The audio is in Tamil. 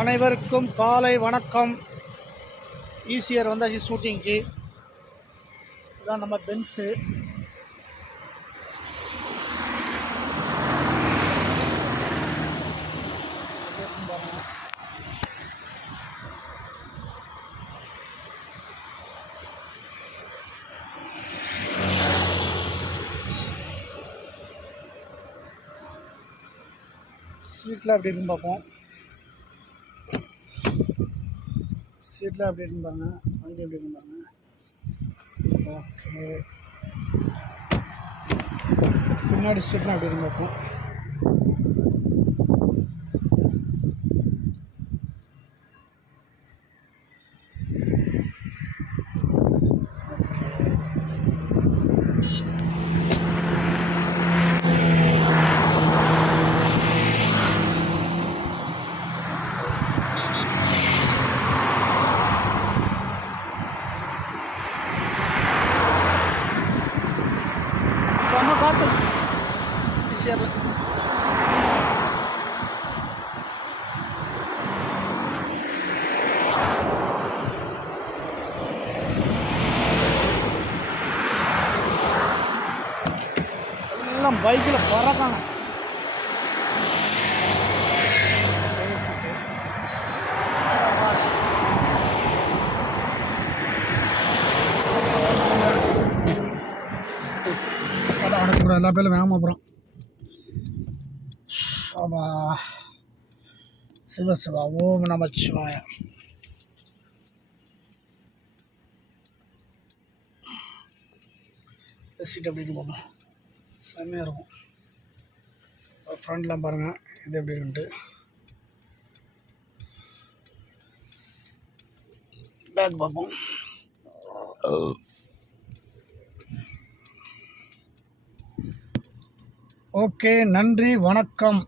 அனைவருக்கும் காலை வணக்கம். ஈசிஆர் வந்தாச்சு ஷூட்டிங்க்கு. இதுதான் நம்ம பென்ஸு. சீட்டில் அப்படி இருக்குன்னு பார்ப்போம். சீட்டில் அப்படி இருக்குன்னு பாருங்கள், வண்டி எப்படி இருக்குன்னு பாருங்கள். ஓகே, பின்னாடி சீட்லாம் அப்படி இருக்குன்னு பார்ப்போம். செம காற்று ஈசிஆரில். எல்லாம் பைக்கில் பறக்காங்க. அடக்கூட எல்லா பேரும் வேகமாக போகிறோம். ஆமா, சிவசிவா, ஓம் நமச்சிவாய. சீட் எப்படி போகணும், செம்மையாக இருக்கும். ஃப்ரண்ட்லாம் பாருங்கள் இது எப்படி இருக்குன்ட்டு. பேக் பார்ப்போம். ஓகே, நன்றி, வணக்கம்.